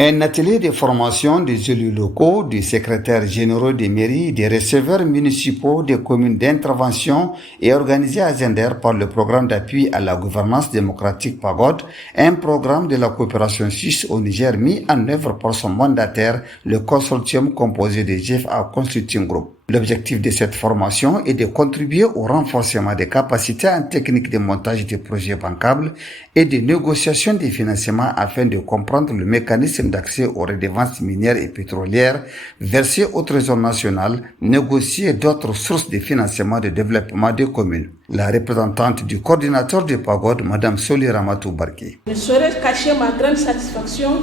Un atelier de formation des élus locaux, des secrétaires généraux des mairies, des receveurs municipaux des communes d'intervention est organisé à Zender par le programme d'appui à la gouvernance démocratique PAGOD, un programme de la coopération suisse au Niger mis en œuvre par son mandataire, le consortium composé de GFA Consulting Group. L'objectif de cette formation est de contribuer au renforcement des capacités en technique de montage des projets bancables et de négociation des financements afin de comprendre le mécanisme d'accès aux redevances minières et pétrolières versées au Trésor national, négocier d'autres sources de financement de développement des communes. La représentante du coordinateur de PAGOD, Mme Soli Ramatou Barké. Je ne saurais cacher ma grande satisfaction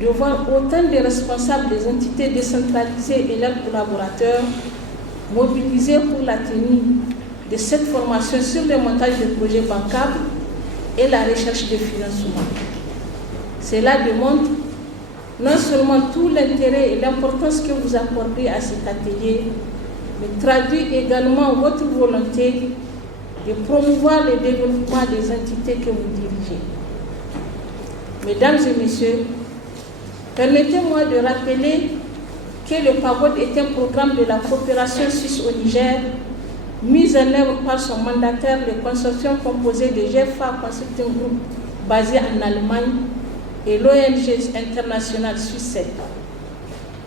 de voir autant de responsables des entités décentralisées et leurs collaborateurs mobilisés pour la tenue de cette formation sur le montage de projets bancables et la recherche de financement. Cela démontre non seulement tout l'intérêt et l'importance que vous accordez à cet atelier, mais traduit également votre volonté de promouvoir le développement des entités que vous dirigez. Mesdames et messieurs, permettez-moi de rappeler que le PAGOD est un programme de la coopération suisse au Niger, mis en œuvre par son mandataire, le consortium composé de GFA Consulting Group, basé en Allemagne, et l'ONG internationale suisse.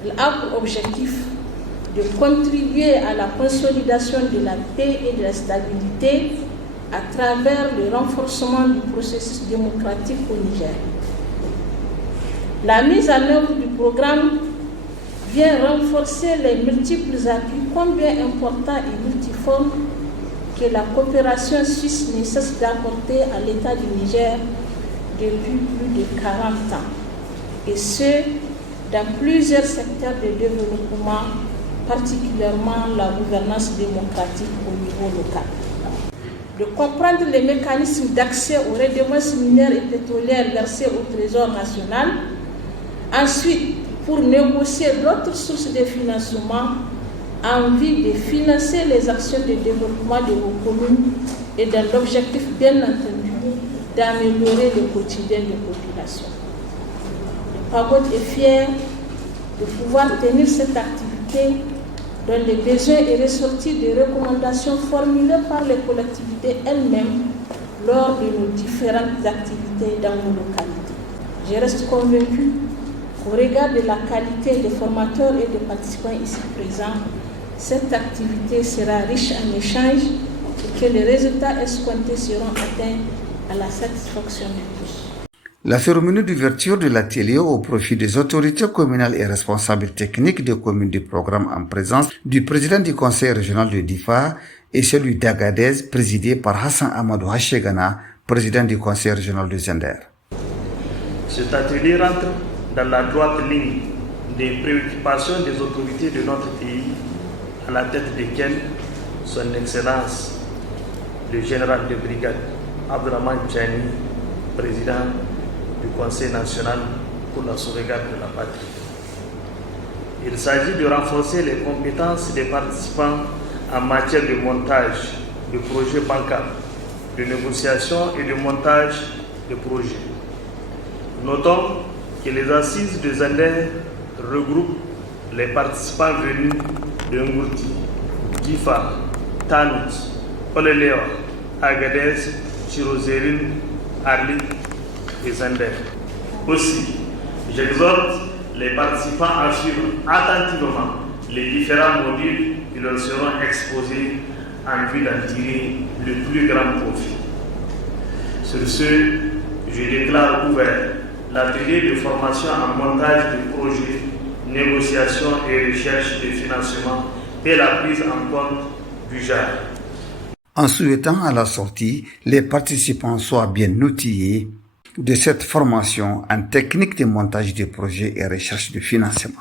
Il a pour objectif de contribuer à la consolidation de la paix et de la stabilité à travers le renforcement du processus démocratique au Niger. La mise en œuvre du programme vient renforcer les multiples appuis combien importants et multiformes que la coopération suisse ne cesse d'apporter à l'État du Niger depuis plus de 40 ans, et ce, dans plusieurs secteurs de développement, particulièrement la gouvernance démocratique au niveau local. De comprendre les mécanismes d'accès aux redevances minières et pétrolières versées au Trésor national. Ensuite, pour négocier d'autres sources de financement en vue de financer les actions de développement de vos communes et dans l'objectif, bien entendu, d'améliorer le quotidien des populations. Le PAGOD est fier de pouvoir tenir cette activité dont les besoins est ressorti des recommandations formulées par les collectivités elles-mêmes lors de nos différentes activités dans nos localités. Je reste convaincu qu'au regard de la qualité des formateurs et des participants ici présents, cette activité sera riche en échanges et que les résultats escomptés seront atteints à la satisfaction de tous. La cérémonie d'ouverture de l'atelier au profit des autorités communales et responsables techniques des communes du programme en présence du président du conseil régional de Difa et celui d'Agadez, présidé par Hassan Amadou Hachegana, président du conseil régional de Zender. Cet atelier rentre dans la droite ligne des préoccupations des autorités de notre pays, à la tête desquelles son Excellence, le général de brigade Abdraman Tchani, président du Conseil national pour la sauvegarde de la patrie. Il s'agit de renforcer les compétences des participants en matière de montage de projets bancables, de négociation et de montage de projets. Notons que les assises de Zender regroupent les participants venus de Ngourti, Difa, Tanout, Olelewa, Agadez, Chirozérine, Arlit et Zender. Aussi, j'exhorte les participants à suivre attentivement les différents modules qui leur seront exposés en vue d'en tirer le plus grand profit. Sur ce, je déclare ouvert l'atelier de formation en montage de projets, négociation et recherche de financement et la prise en compte du JAR. En souhaitant à la sortie, les participants soient bien outillés de cette formation en technique de montage de projets et recherche de financement.